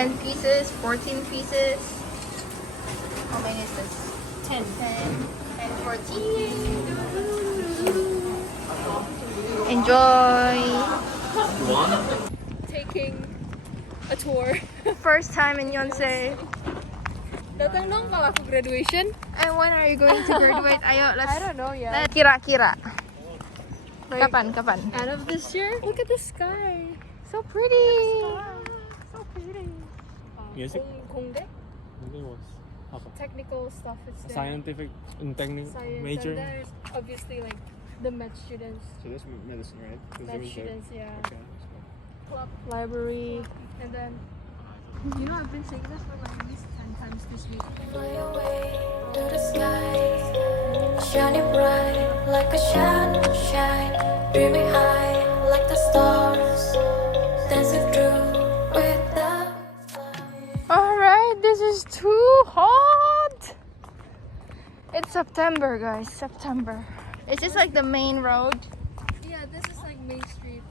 10 pieces, 14 pieces. How many is this? 10 and 14. Enjoy! Taking a tour. First time in Yonsei. Datang dong kalau aku graduation. And when are you going to graduate? Ayo, let's... I don't know yet. Let's kira-kira. Like, Kapan? End of this year? Look at the sky. So pretty. So pretty. Music? Hongdae? It was Technical stuff is there. scientific and technical Science. major. And there's obviously like the med students. So that's medicine, right? Med students, yeah. Okay. Club, library, and then you know I've been saying this for like at least 10 times this week. Fly away to the skies, shining bright like a sunshine, dreaming high like the stars, dancing through with the Alright, this is too hot. It's September, guys. September. Is this like the main road? Yeah, this is like Main Street.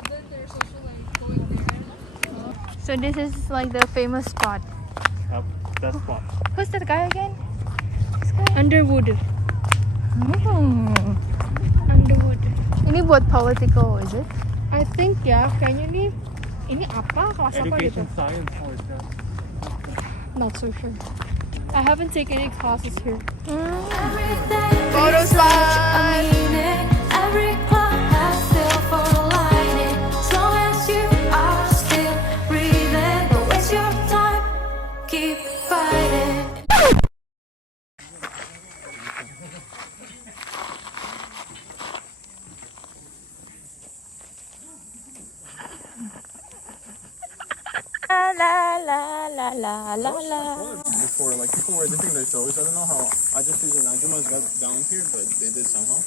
But then there's also like going there. So this is like the famous spot. That's what. Who's that guy again? This guy? Underwood. Underwood. Ini buat political, is it? I think ya, kayaknya ini apa kelas apa gitu? Education science or that? Not so sure. I haven't taken any classes here. everything. Photo Such a slide. meaning. Every cloud has silver lining. As long as you are still breathing, don't waste your time. Keep fighting. La la la la la la. Before, like people were dipping their toes. I don't know how. I just see the Najumas got down here, but they did somehow.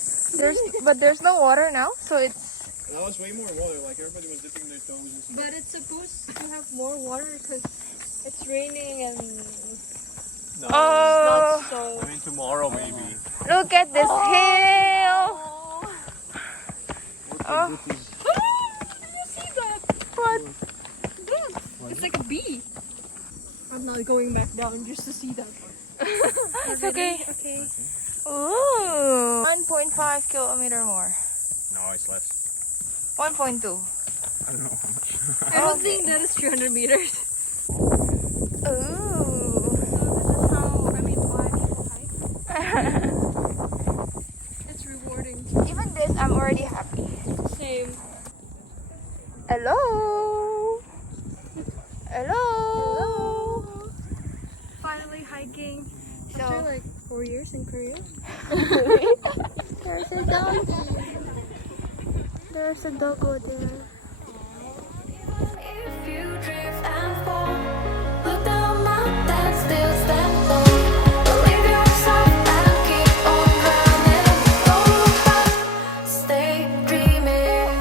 There's no water now, so it's That was way more water. Like everybody was dipping their toes and stuff. But it's supposed to have more water because it's raining and No. oh, not so. I mean tomorrow maybe. look at this hill. Oh. This is Did you see that? What? Look, it's like a bee. I'm not going back down just to see that. It's okay. Okay. Ooh. 1.5 kilometer more. no, it's less. 1.2. I don't know how much. I don't think that is 300 meters. Ooh. So this is how, I mean, why people hike. It's rewarding. Even this, I'm already happy. Same. Hello. Hello. Finally hiking. So- After like 4 years in Korea. There's a doggy. There's a doggo there. If you drift and fall, look down, mountain still stand tall. Believe yourself and keep on running. Don't look back, stay dreaming.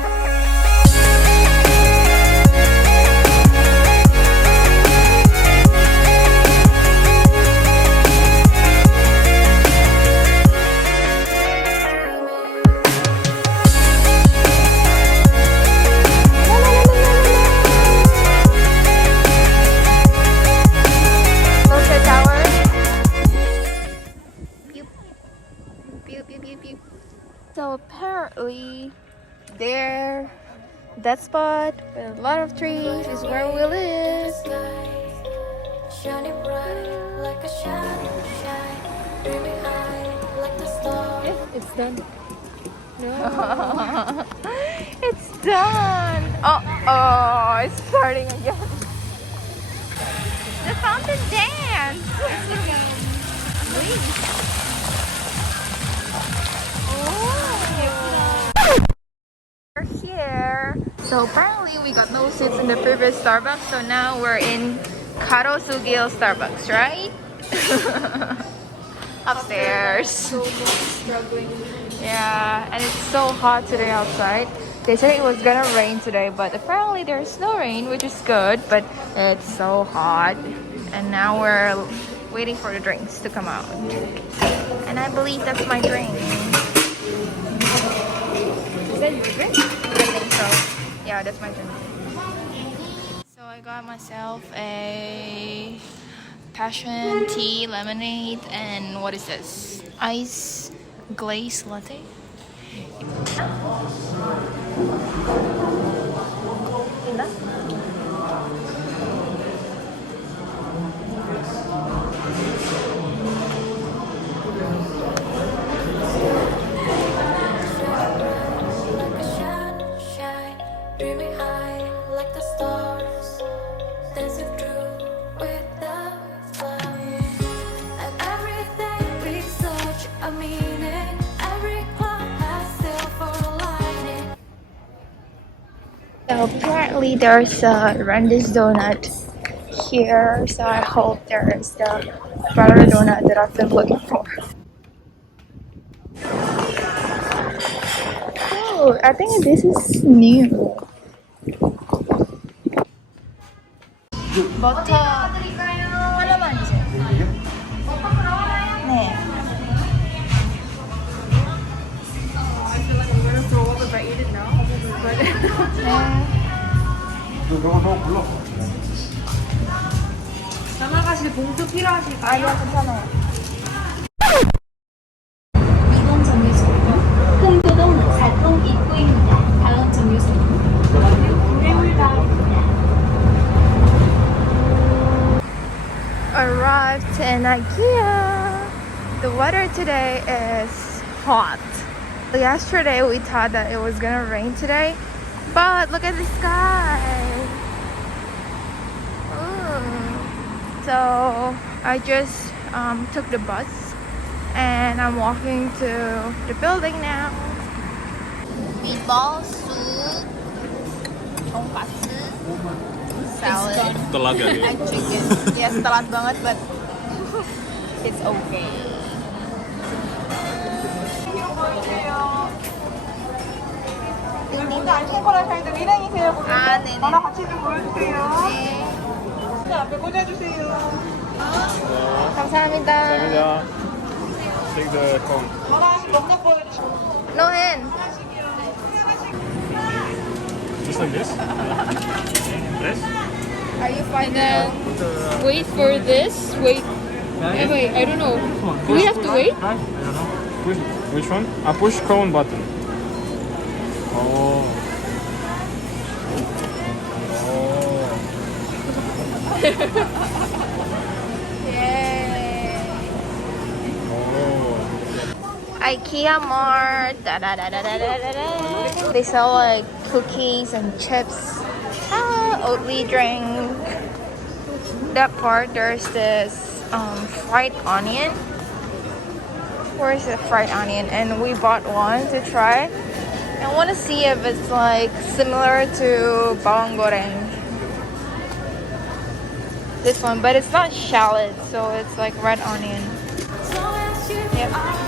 Loca Tower. Pew. Pew, pew, pew, pew. So apparently, there, that spot with a lot of trees is where we live. Shining bright like a sunshine, dreaming high like the stars. Yeah, it's done. No. It's done. Oh, it's starting again. The fountain dance. We're here. So apparently we got no seats in the previous Starbucks, so now we're in Garosugil Starbucks, right? Upstairs. So much struggling. Yeah, and it's so hot today outside. They said it was gonna rain today, but apparently there's no rain, which is good, but it's so hot. And now we're waiting for the drinks to come out. And I believe that's my drink. Is that your drink? I think so. Yeah, that's my drink. So I got got myself a passion tea, lemonade, and what is this? Ice glaze latte. like a shadow shine, dreaming high like the stars, dancing through with the clouds. And everything brings such a meaning. Every cloud has silver lining. So apparently there's a Randy's donut here, so I hope there is the butter donut that I've been looking for. Oh, I think this is new. 버터 하나만 주세요. 네. I feel like I'm gonna throw up if I eat it now. But 나나가실 봉투 필요하실까요? 아니요, 괜찮아요. 이번 정류소는 흥도동 4동 입구입니다. 다음 정류소는 원유 해물다입니다. Arrived in IKEA. The weather today is hot. Yesterday we thought that it was gonna rain today, but look at the sky. Ooh. So I just took the bus and I'm walking to the building now. Meatball soup, 돈가스, salad, Telat ya dia? and chicken. Yes, telat banget, but it's okay. 먼저 안 신고라 사이드 일행이세요. 아, 네네. 저랑 같이 좀 보여주세요. 네. 자, 앞에 꽂아주세요. 감사합니다. 감사합니다. Take the cone. 하나씩 넉넉 보여주시고. No hand. Just like this? This? Are you fine then? Wait for this. Wait. Wait, I don't know. Do we have to wait? Which one? I push cone button. Oh. Yay. Oh. IKEA Mart. Da, da, da, da, da, da, da, da. They sell like cookies and chips. Oatly drink. That part, there's this fried onion. Where's the fried onion? And we bought one to try. I want to see if it's like similar to bawang goreng. This one, but it's not shallot, so it's like red onion. As long as you Yep. are